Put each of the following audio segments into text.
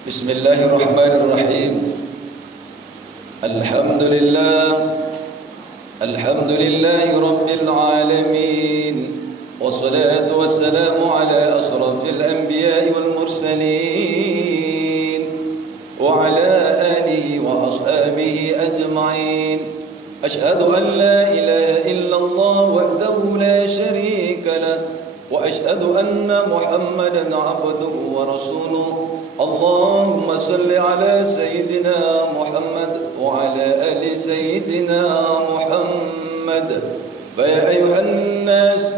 Bismillahirrahmanirrahim. Alhamdulillahi rabbil alamin. Wassalatu wassalamu ala asrafil anbiya'i wal mursalin wa ala alihi wa ashabihi ajma'in. Ashhadu an la ilaha illallah wahdahu la sharika lah wa ashhadu anna Muhammadan abduhu wa rasuluh. Allahumma salli ala Sayyidina Muhammad wa ala ali Sayyidina Muhammad. Fa ya ayuhan nas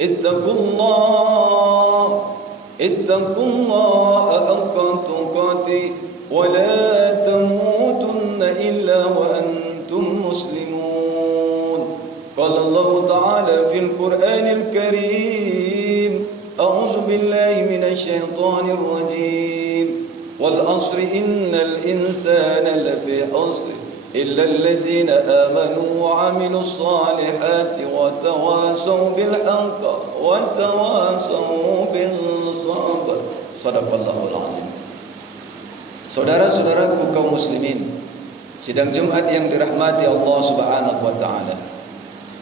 ittaqullaha haqqa tuqatih wa la tamutunna illa wa antum muslimun. Qala Allah ta'ala fil Qur'anil Karim, a'udzu billahi minasy syaithanir rajim. Wal 'asri innal insana lafi 'usr illa allazina amanu wa 'amilus salihati wa tawasaw bil haqqi wa tawasaw bis sabr. Shadaqallahul 'azim. Saudara-saudaraku kaum muslimin, sidang Jumat yang dirahmati Allah Subhanahu wa taala.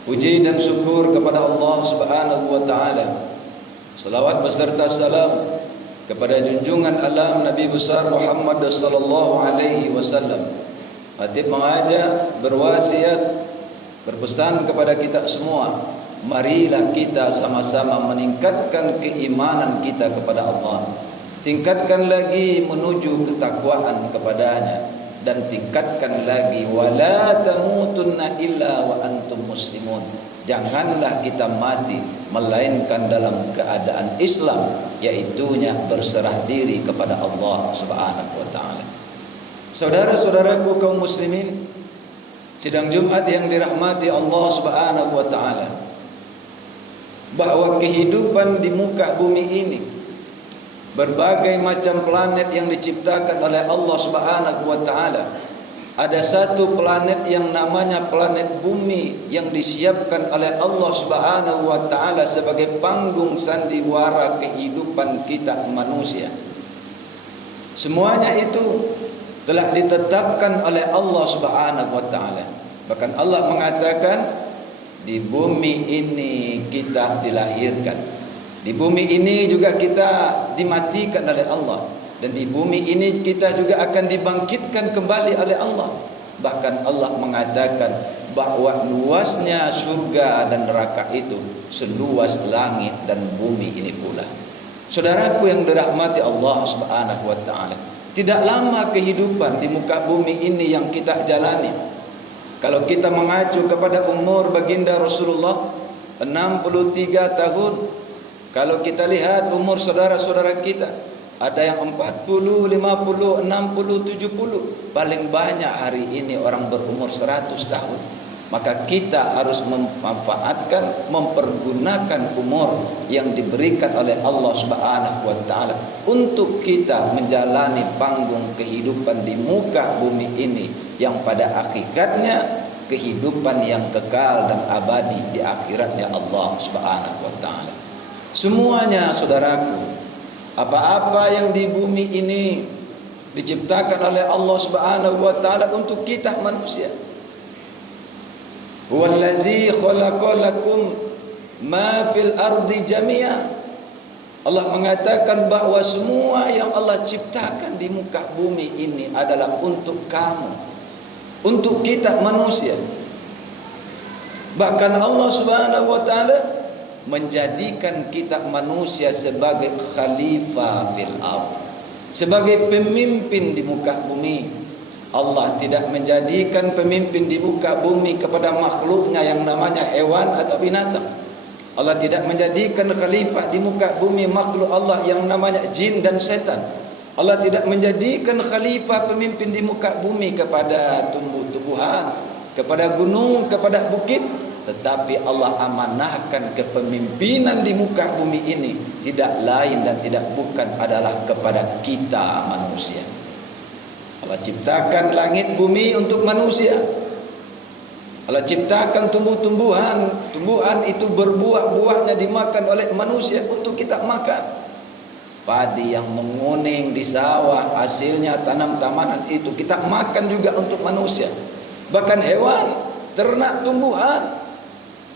Puji dan syukur kepada Allah Subhanahu wa taala. Salawat beserta salam kepada junjungan alam Nabi besar Muhammad sallallahu alaihi wasallam. Khatib mengajak, berwasiat, berpesan kepada kita semua, marilah kita sama-sama meningkatkan keimanan kita kepada Allah. Tingkatkan lagi menuju ketakwaan kepadanya, dan tingkatkan lagi wala tamutunna illa wa antum muslimun. Janganlah kita mati melainkan dalam keadaan Islam, yaitunya berserah diri kepada Allah Subhanahu wa taala. Saudara-saudaraku kaum muslimin, sidang Jumat yang dirahmati Allah Subhanahu wa taala, bahwa kehidupan di muka bumi ini, berbagai macam planet yang diciptakan oleh Allah Subhanahu wa taala, ada satu planet yang namanya planet bumi yang disiapkan oleh Allah Subhanahu wa taala sebagai panggung sandiwara kehidupan kita manusia. Semuanya itu telah ditetapkan oleh Allah Subhanahu wa taala. Bahkan Allah mengatakan, di bumi ini kita dilahirkan, di bumi ini juga kita dimatikan oleh Allah, dan di bumi ini kita juga akan dibangkitkan kembali oleh Allah. Bahkan Allah mengatakan bahwa luasnya surga dan neraka itu seluas langit dan bumi ini pula. Saudaraku yang dirahmati Allah Subhanahu wa taala, tidak lama kehidupan di muka bumi ini yang kita jalani. Kalau kita mengacu kepada umur baginda Rasulullah 63 tahun, kalau kita lihat umur saudara-saudara kita, ada yang 40, 50, 60, 70. Paling banyak hari ini orang berumur 100 tahun. Maka kita harus memanfaatkan, mempergunakan umur yang diberikan oleh Allah Subhanahu wa taala untuk kita menjalani panggung kehidupan di muka bumi ini, yang pada hakikatnya kehidupan yang kekal dan abadi di akhiratnya Allah Subhanahu wa taala. Semuanya saudaraku, apa-apa yang di bumi ini diciptakan oleh Allah Subhanahu wa taala untuk kita manusia. Huwallazi khalaqalakum ma fil ardi jami'a. Allah mengatakan bahwa semua yang Allah ciptakan di muka bumi ini adalah untuk kamu, untuk kita manusia. Bahkan Allah Subhanahu wa taala menjadikan kita manusia sebagai khalifah fil ardh, sebagai pemimpin di muka bumi. Allah tidak menjadikan pemimpin di muka bumi kepada makhluknya yang namanya hewan atau binatang. Allah tidak menjadikan khalifah di muka bumi makhluk Allah yang namanya jin dan setan. Allah tidak menjadikan khalifah pemimpin di muka bumi kepada tumbuh-tumbuhan, kepada gunung, kepada bukit. Tetapi Allah amanahkan kepemimpinan di muka bumi ini tidak lain dan tidak bukan adalah kepada kita manusia. Allah ciptakan langit bumi untuk manusia. Allah ciptakan tumbuh-tumbuhan, tumbuhan itu berbuah, buahnya dimakan oleh manusia untuk kita makan. padi yang menguning di sawah, hasilnya tanam tamanan itu kita makan juga untuk manusia. Bahkan hewan, ternak, tumbuhan,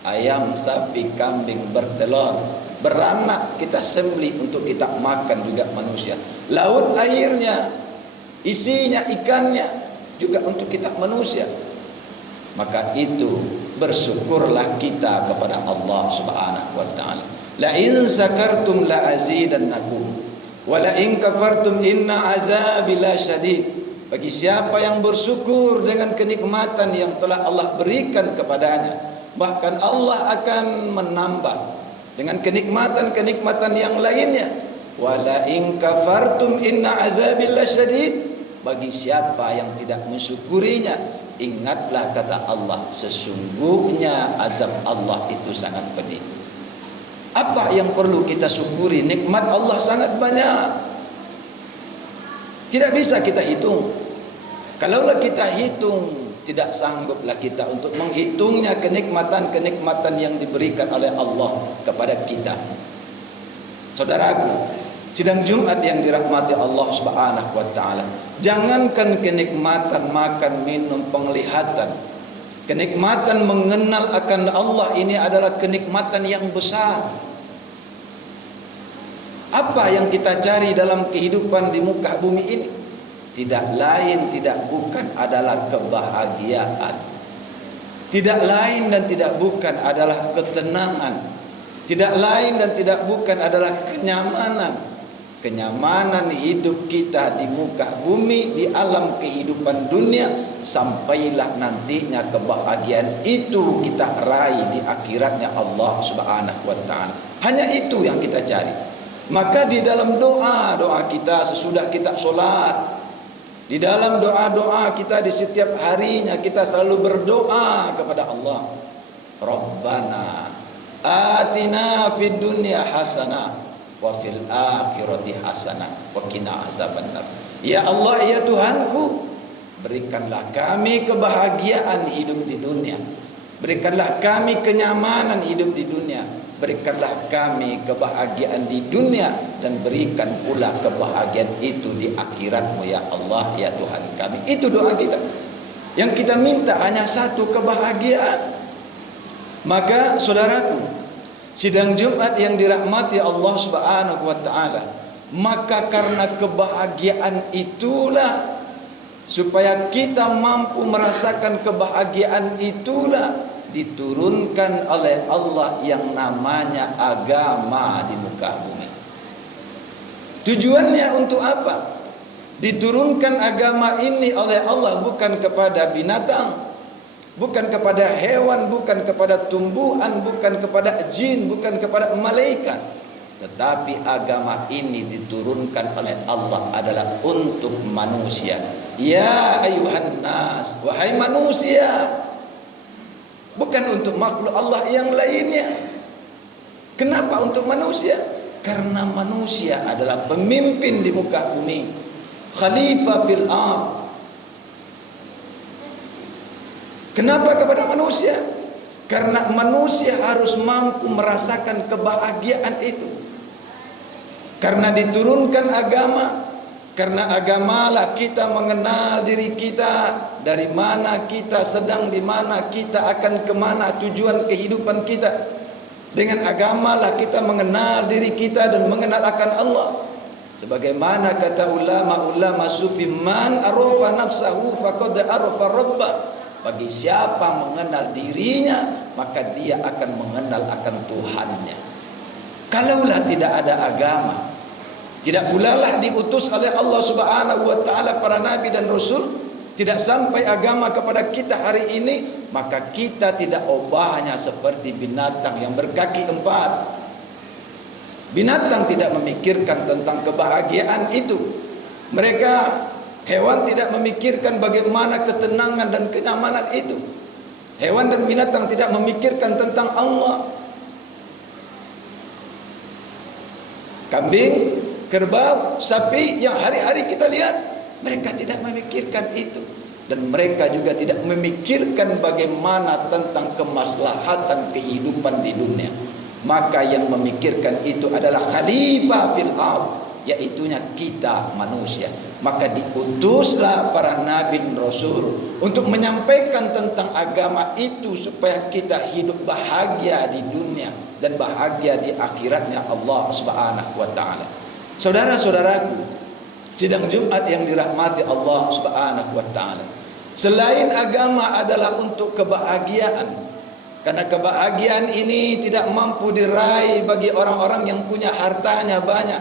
ayam, sapi, kambing bertelur, beranak, kita sembelih untuk kita makan juga manusia. Laut airnya, isinya ikannya juga untuk kita manusia. Maka itu bersyukurlah kita kepada Allah Subhanahu wa taala. La in sakartum la azidannakum wa la in kafartum inna azabi lasyadid. Bagi siapa yang bersyukur dengan kenikmatan yang telah Allah berikan kepadanya, bahkan Allah akan menambah dengan kenikmatan-kenikmatan yang lainnya. Wa la in kafartum inna azabi lasyadid. Bagi siapa yang tidak mensyukurinya, ingatlah kata Allah, sesungguhnya azab Allah itu sangat pedih. Apa yang perlu kita syukuri? Nikmat Allah sangat banyak, tidak bisa kita hitung. Kalaulah kita hitung, tidak sangguplah kita untuk menghitungnya kenikmatan-kenikmatan yang diberikan oleh Allah kepada kita. Saudaraku, sidang Jumat yang dirahmati Allah Subhanahu wa taala, jangankan kenikmatan makan, minum, penglihatan, kenikmatan mengenal akan Allah ini adalah kenikmatan yang besar. Apa yang kita cari dalam kehidupan di muka bumi ini? Tidak lain, tidak bukan adalah kebahagiaan. Tidak lain dan tidak bukan adalah ketenangan. Tidak lain dan tidak bukan adalah kenyamanan. Kenyamanan hidup kita di muka bumi, di alam kehidupan dunia, sampailah nantinya kebahagiaan itu kita raih di akhiratnya Allah Subhanahu wa taala. Hanya itu yang kita cari. Maka di dalam doa-doa kita sesudah kita sholat, di dalam doa-doa kita di setiap harinya, kita selalu berdoa kepada Allah. Rabbana atina fid dunya hasanah wa fil akhirati hasanah wa qina azabannar. Ya Allah, ya Tuhanku, berikanlah kami kebahagiaan hidup di dunia, berikanlah kami kenyamanan hidup di dunia, berikanlah kami kebahagiaan di dunia, dan berikan pula kebahagiaan itu di akhirat-Mu ya Allah, ya Tuhan kami. Itu doa kita. Yang kita minta hanya satu, kebahagiaan. Maka saudaraku, sidang Jumat yang dirahmati Allah Subhanahu wa taala, maka karena kebahagiaan itulah, supaya kita mampu merasakan kebahagiaan itulah, diturunkan oleh Allah yang namanya agama di muka bumi. Tujuannya untuk apa? Diturunkan agama ini oleh Allah bukan kepada binatang, bukan kepada hewan, bukan kepada tumbuhan, bukan kepada jin, bukan kepada malaikat, tetapi agama ini diturunkan oleh Allah adalah untuk manusia. Ya ayuhan nas, wahai manusia, bukan untuk makhluk Allah yang lainnya. Kenapa untuk manusia? Karena manusia adalah pemimpin di muka bumi, khalifah fil ardh. Kenapa kepada manusia? Karena manusia harus mampu merasakan kebahagiaan itu. Karena diturunkan agama, karena agamalah kita mengenal diri kita, dari mana kita sedang, di mana kita akan kemana tujuan kehidupan kita. Dengan agamalah kita mengenal diri kita dan mengenal akan Allah. Sebagaimana kata ulama-ulama sufi, man arafa nafsahu faqad arafa rabbah. Bagi siapa mengenal dirinya, maka dia akan mengenal akan Tuhannya. Kalaulah tidak ada agama, tidak pula lah diutus oleh Allah Subhanahu wa taala para nabi dan rasul, tidak sampai agama kepada kita hari ini, maka kita tidak obahnya seperti binatang yang berkaki empat. Binatang tidak memikirkan tentang kebahagiaan itu. Mereka, hewan tidak memikirkan bagaimana ketenangan dan kenyamanan itu. Hewan dan binatang tidak memikirkan tentang Allah. Kambing, kerbau, sapi yang hari-hari kita lihat, mereka tidak memikirkan itu. Dan mereka juga tidak memikirkan bagaimana tentang kemaslahatan kehidupan di dunia. Maka yang memikirkan itu adalah khalifah fil ardh, yaitunya kita manusia. Maka diutuslah para nabi dan rasul untuk menyampaikan tentang agama itu supaya kita hidup bahagia di dunia dan bahagia di akhiratnya Allah Subhanahu wa taala. Saudara-saudaraku, sidang Jumat yang dirahmati Allah Subhanahu wa taala, selain agama adalah untuk kebahagiaan. Karena kebahagiaan ini tidak mampu diraih bagi orang-orang yang punya hartanya banyak,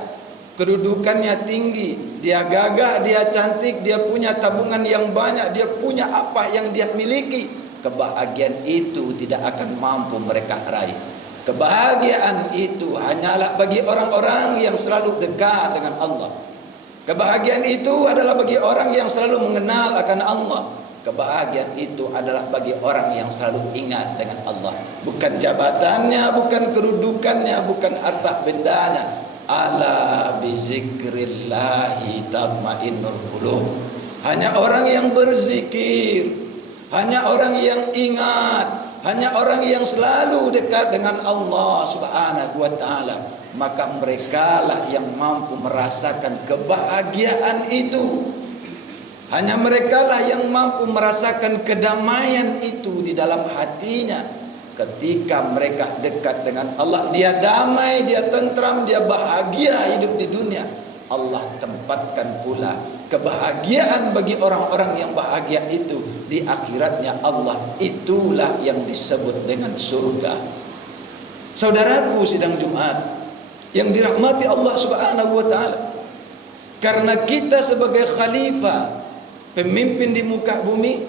kedudukannya tinggi, dia gagah, dia cantik, dia punya tabungan yang banyak, dia punya apa yang dia miliki. Kebahagiaan itu tidak akan mampu mereka raih. Kebahagiaan itu hanyalah bagi orang-orang yang selalu dekat dengan Allah. Kebahagiaan itu adalah bagi orang yang selalu mengenal akan Allah. Kebahagiaan itu adalah bagi orang yang selalu ingat dengan Allah. Bukan jabatannya, bukan kedudukannya, bukan harta bendanya. Ala bizikrillahi tatmainnul qulub. Hanya orang yang berzikir, hanya orang yang ingat, hanya orang yang selalu dekat dengan Allah Subhanahu wa taala, maka merekalah yang mampu merasakan kebahagiaan itu. Hanya merekalah yang mampu merasakan kedamaian itu di dalam hatinya. Ketika mereka dekat dengan Allah, dia damai, dia tentram, dia bahagia hidup di dunia. Allah tempatkan pula kebahagiaan bagi orang-orang yang bahagia itu di akhiratnya Allah. Itulah yang disebut dengan surga. Saudaraku sidang Jumat yang dirahmati Allah Subhanahu wa taala, karena kita sebagai khalifah, pemimpin di muka bumi,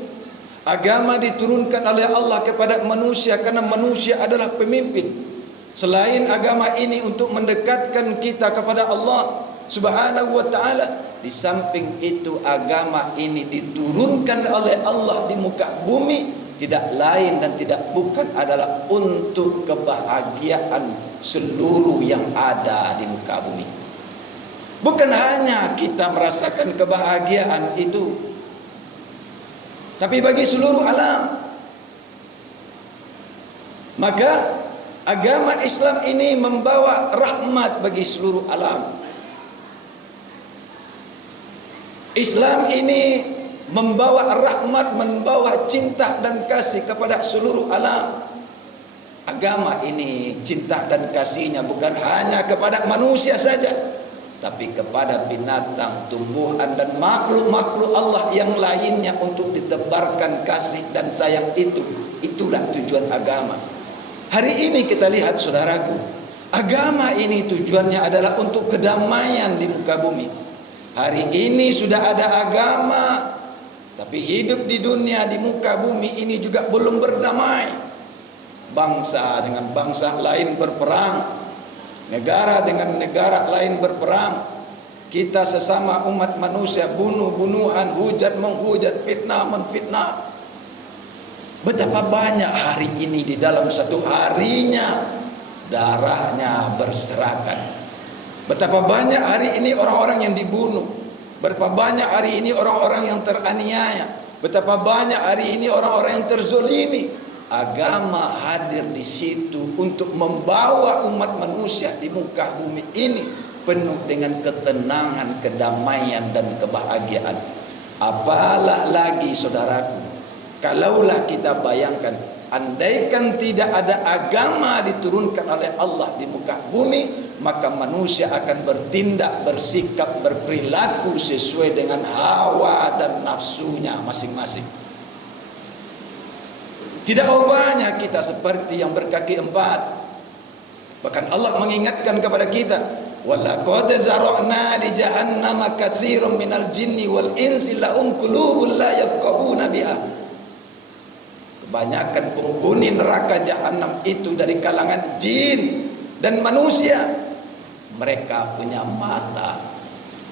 agama diturunkan oleh Allah kepada manusia karena manusia adalah pemimpin. Selain agama ini untuk mendekatkan kita kepada Allah Subhanahu wa taala, di samping itu agama ini diturunkan oleh Allah di muka bumi tidak lain dan tidak bukan adalah untuk kebahagiaan seluruh yang ada di muka bumi. Bukan hanya kita merasakan kebahagiaan itu, tapi bagi seluruh alam. Maka agama Islam ini membawa rahmat bagi seluruh alam. Islam ini membawa rahmat, membawa cinta dan kasih kepada seluruh alam. Agama ini cinta dan kasihnya bukan hanya kepada manusia saja, tapi kepada binatang, tumbuhan dan makhluk-makhluk Allah yang lainnya untuk ditebarkan kasih dan sayang itu. Itulah tujuan agama. Hari ini kita lihat saudaraku, agama ini tujuannya adalah untuk kedamaian di muka bumi. Hari ini sudah ada agama, tapi hidup di dunia di muka bumi ini juga belum berdamai. Bangsa dengan bangsa lain berperang, negara dengan negara lain berperang. Kita sesama umat manusia bunuh-bunuhan, hujat menghujat, fitnah menfitnah. Betapa banyak hari ini di dalam satu harinya darahnya berserakan. Betapa banyak hari ini orang-orang yang dibunuh. Betapa banyak hari ini orang-orang yang teraniaya. Betapa banyak hari ini orang-orang yang terzolimi. Agama hadir di situ untuk membawa umat manusia di muka bumi ini penuh dengan ketenangan, kedamaian dan kebahagiaan. Apalah lagi saudaraku, kalaulah kita bayangkan, andaikan tidak ada agama diturunkan oleh Allah di muka bumi, maka manusia akan bertindak, bersikap, berperilaku sesuai dengan hawa dan nafsunya masing-masing. Tidak banyak kita seperti yang berkaki empat. Bahkan Allah mengingatkan kepada kita, walaqad zara'na li jahannama katsiran minal jinni wal insi lahum qulubun la yafqahuna biha. Kebanyakan penghuni neraka jahanam itu dari kalangan jin dan manusia. Mereka punya mata,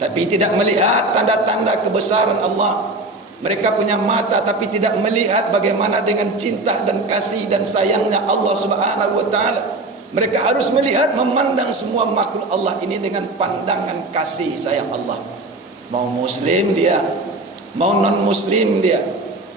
tapi tidak melihat tanda-tanda kebesaran Allah. Mereka punya mata, tapi tidak melihat bagaimana dengan cinta dan kasih dan sayangnya Allah Subhanahu wa taala. Mereka harus melihat, memandang semua makhluk Allah ini dengan pandangan kasih sayang Allah. Mau muslim dia, mau non muslim dia,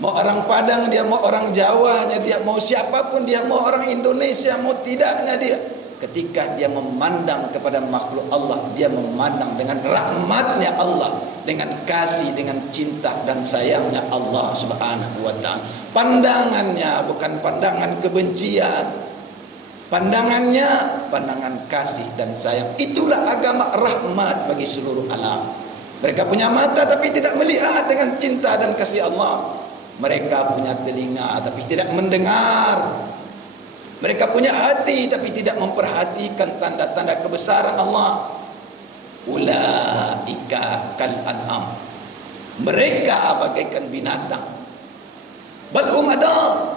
mau orang Padang dia, mau orang Jawanya dia, mau siapapun dia, mau orang Indonesia, mau tidaknya dia. ketika dia memandang kepada makhluk Allah, dia memandang dengan rahmatnya Allah, dengan kasih, dengan cinta dan sayangnya Allah Subhanahu wa ta'ala. Pandangannya bukan pandangan kebencian, pandangannya pandangan kasih dan sayang. Itulah agama rahmat bagi seluruh alam. Mereka punya mata tapi tidak melihat dengan cinta dan kasih Allah. Mereka punya telinga tapi tidak mendengar. Mereka punya hati tapi tidak memperhatikan tanda-tanda kebesaran Allah. Ulaika kal an'am. Mereka bagaikan binatang. Bal hum adall.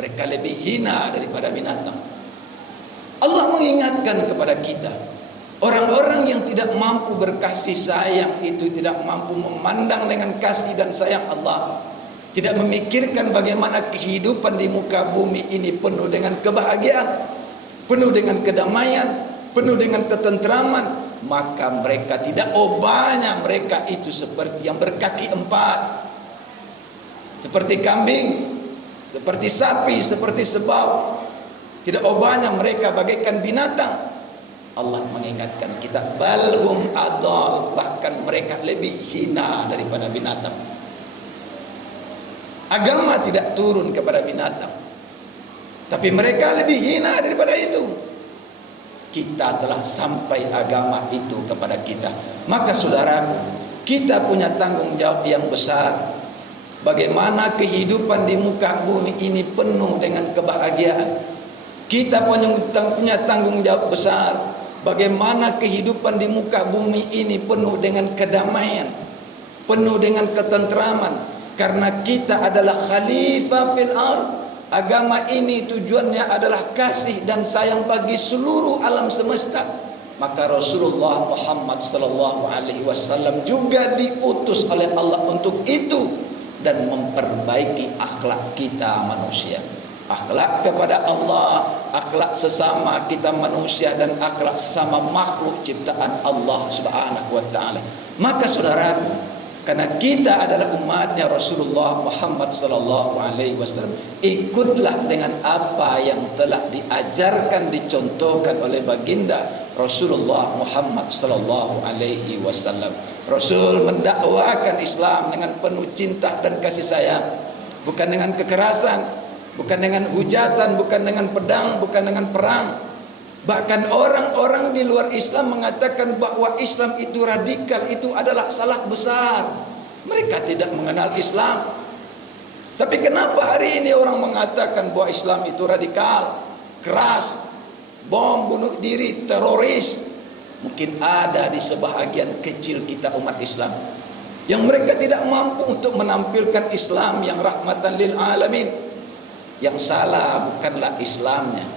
Mereka lebih hina daripada binatang. Allah mengingatkan kepada kita, orang-orang yang tidak mampu berkasih sayang itu tidak mampu memandang dengan kasih dan sayang Allah. Tidak memikirkan bagaimana kehidupan di muka bumi ini penuh dengan kebahagiaan, penuh dengan kedamaian, penuh dengan ketentraman. Maka mereka tidak obanya, mereka itu seperti yang berkaki empat, seperti kambing, seperti sapi, seperti sebau. Tidak obanya mereka bagaikan binatang. Allah mengingatkan kita, balhum adall, bahkan mereka lebih hina daripada binatang. Agama tidak turun kepada binatang, tapi mereka lebih hina daripada itu. Kita telah sampai agama itu kepada kita. Maka saudaraku, kita punya tanggung jawab yang besar. Bagaimana kehidupan di muka bumi ini penuh dengan kebahagiaan. Kita punya tanggung jawab besar. Bagaimana kehidupan di muka bumi ini penuh dengan kedamaian, penuh dengan ketentraman. Karena kita adalah khalifah fil ardh. Agama ini tujuannya adalah kasih dan sayang bagi seluruh alam semesta. Maka Rasulullah Muhammad sallallahu alaihi wasallam juga diutus oleh Allah untuk itu, dan memperbaiki akhlak kita manusia. Akhlak kepada Allah, akhlak sesama kita manusia, dan akhlak sesama makhluk ciptaan Allah Subhanahu wa taala. Maka saudaraku, karena kita adalah umatnya Rasulullah Muhammad sallallahu alaihi wasallam, ikutlah dengan apa yang telah diajarkan, dicontohkan oleh baginda Rasulullah Muhammad sallallahu alaihi wasallam. Rasul mendakwakan Islam dengan penuh cinta dan kasih sayang, bukan dengan kekerasan, bukan dengan hujatan, bukan dengan pedang, bukan dengan perang. Bahkan orang-orang di luar Islam mengatakan bahwa Islam itu radikal, itu adalah salah besar. Mereka tidak mengenal Islam. Tapi kenapa hari ini orang mengatakan bahwa Islam itu radikal, keras, bom bunuh diri, teroris? Mungkin ada di sebahagian kecil kita umat Islam yang mereka tidak mampu untuk menampilkan Islam yang rahmatan lil alamin. Yang salah bukanlah Islamnya,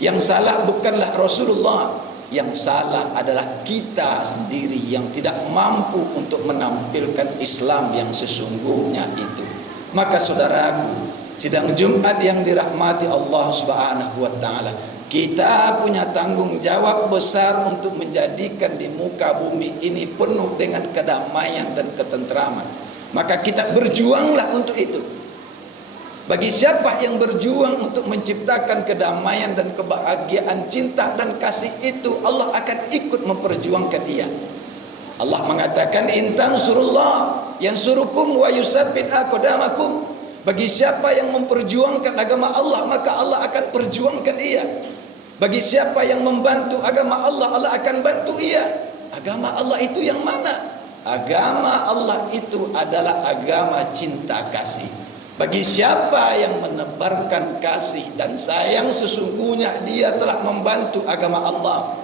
yang salah bukanlah Rasulullah, yang salah adalah kita sendiri yang tidak mampu untuk menampilkan Islam yang sesungguhnya itu. Maka saudaraku, sidang Jumat yang dirahmati Allah Subhanahu wa taala, kita punya tanggung jawab besar untuk menjadikan di muka bumi ini penuh dengan kedamaian dan ketentraman. Maka kita berjuanglah untuk itu. Bagi siapa yang berjuang untuk menciptakan kedamaian dan kebahagiaan, cinta dan kasih itu, Allah akan ikut memperjuangkan dia. Allah mengatakan, in tansurullah yansurukum wa yusabbit aqdamakum. Bagi siapa yang memperjuangkan agama Allah, maka Allah akan perjuangkan ia. Bagi siapa yang membantu agama Allah, Allah akan bantu ia. Agama Allah itu yang mana? Agama Allah itu adalah agama cinta kasih. Bagi siapa yang menebarkan kasih dan sayang, sesungguhnya dia telah membantu agama Allah.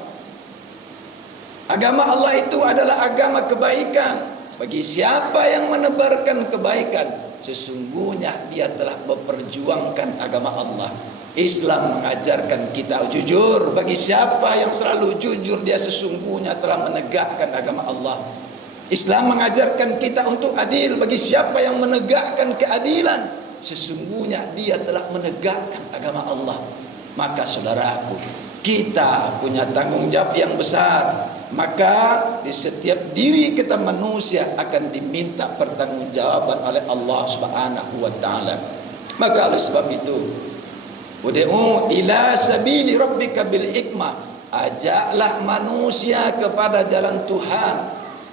Agama Allah itu adalah agama kebaikan. Bagi siapa yang menebarkan kebaikan, sesungguhnya dia telah memperjuangkan agama Allah. Islam mengajarkan kita jujur. Bagi siapa yang selalu jujur, dia sesungguhnya telah menegakkan agama Allah. Islam mengajarkan kita untuk adil. Bagi siapa yang menegakkan keadilan, sesungguhnya dia telah menegakkan agama Allah. Maka saudaraku, kita punya tanggung jawab yang besar. Maka di setiap diri kita manusia akan diminta pertanggungjawaban oleh Allah Subhanahu wa taala. Maka oleh sebab itu, Ud'u ila sabili rabbika bil hikmah. Ajaklah manusia kepada jalan Tuhan.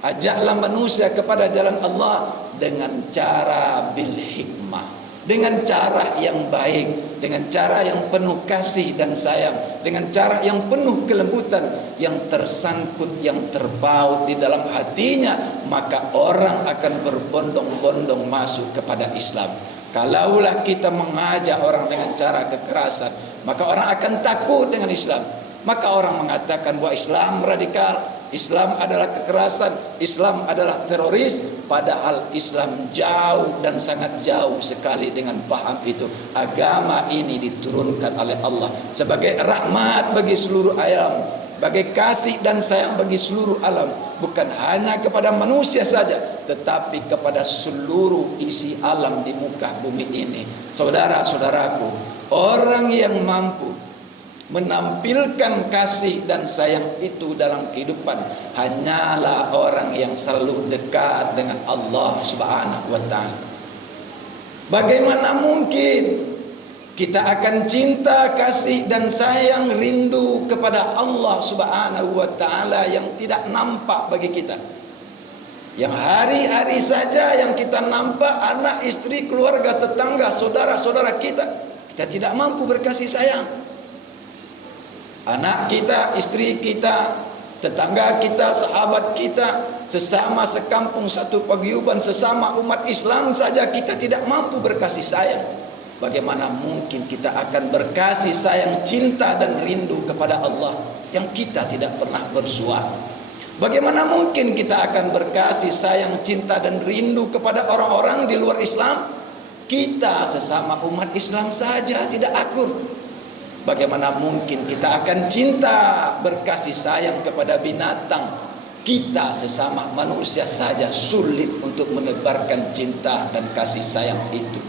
Ajaklah manusia kepada jalan Allah dengan cara bil hikmah, dengan cara yang baik, dengan cara yang penuh kasih dan sayang, dengan cara yang penuh kelembutan, yang tersangkut, yang terpaut di dalam hatinya, maka orang akan berbondong-bondong masuk kepada Islam. Kalaulah kita mengajak orang dengan cara kekerasan, maka orang akan takut dengan Islam. Maka orang mengatakan bahwa Islam radikal, Islam adalah kekerasan, Islam adalah teroris. Padahal Islam jauh dan sangat jauh sekali dengan paham itu. Agama ini diturunkan oleh Allah sebagai rahmat bagi seluruh alam, sebagai kasih dan sayang bagi seluruh alam. Bukan hanya kepada manusia saja, tetapi kepada seluruh isi alam di muka bumi ini. Saudara-saudaraku, orang yang mampu menampilkan kasih dan sayang itu dalam kehidupan hanyalah orang yang selalu dekat dengan Allah Subhanahu wa taala. Bagaimana mungkin kita akan cinta, kasih dan sayang, rindu kepada Allah Subhanahu wa taala yang tidak nampak bagi kita, yang hari-hari saja yang kita nampak, anak, istri, keluarga, tetangga, saudara-saudara kita tidak mampu berkasih sayang. Anak kita, istri kita, tetangga kita, sahabat kita, sesama sekampung, satu paguyuban, sesama umat Islam saja kita tidak mampu berkasih sayang. Bagaimana mungkin kita akan berkasih sayang, cinta dan rindu kepada Allah yang kita tidak pernah bersuara? Bagaimana mungkin kita akan berkasih sayang, cinta dan rindu kepada orang-orang di luar Islam? Kita sesama umat Islam saja tidak akur. Bagaimana mungkin kita akan cinta, berkasih sayang kepada binatang? Kita sesama manusia saja sulit untuk menebarkan cinta dan kasih sayang itu.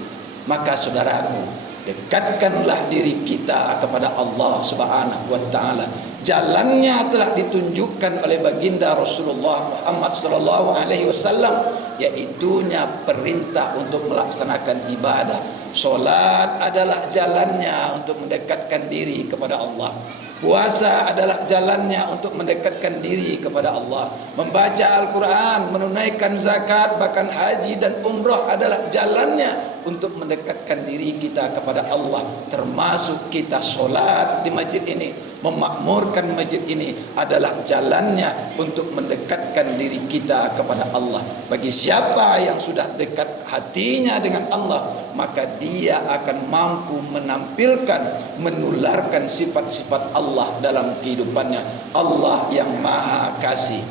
Maka saudaraku, dekatkanlah diri kita kepada Allah Subhanahu wa taala. Jalannya telah ditunjukkan oleh baginda Rasulullah Muhammad sallallahu alaihi wasallam, yaitunya perintah untuk melaksanakan ibadah. Solat adalah jalannya untuk mendekatkan diri kepada Allah. Puasa adalah jalannya untuk mendekatkan diri kepada Allah. Membaca Al-Quran, menunaikan zakat, bahkan haji dan umrah adalah jalannya untuk mendekatkan diri kita kepada Allah. Termasuk kita solat di masjid ini, memakmurkan masjid ini adalah jalannya untuk mendekatkan diri kita kepada Allah. Bagi siapa yang sudah dekat hatinya dengan Allah, maka dia akan mampu menampilkan, menularkan sifat-sifat Allah dalam kehidupannya. Allah yang maha kasih,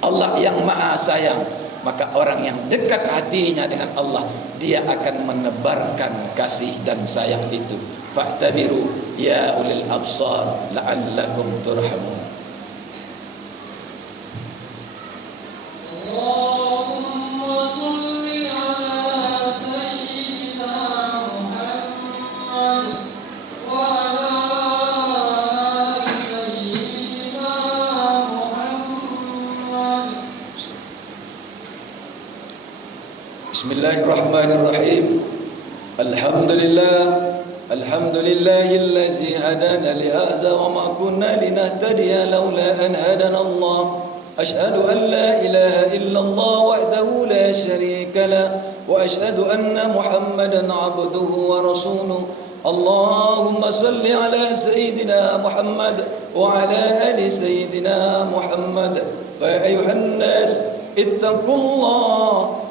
Allah yang maha sayang. Maka orang yang dekat hatinya dengan Allah, dia akan menebarkan kasih dan sayang itu. Fa'tabiru ya ulil absar la'allakum turhamun. Allahumma salli ala sayyidina Muhammad wa ala ali sayyidina Muhammad. Bismillahirrahmanirrahim. Alhamdulillah, alhamdulillahillazi hadana lihaza wa ma kunna linahtadiya laula an hadana Allah. Ashhadu an la ilaha illallah wahdahu la sharika lah wa ashhadu anna Muhammadan abduhu wa rasuluh. Allahumma salli ala sayyidina Muhammad wa ala ali sayyidina Muhammad. Wa ayuhan nas ittaqullah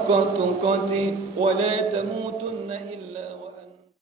haqqa tuqatih wa la tamutunna illa wa antum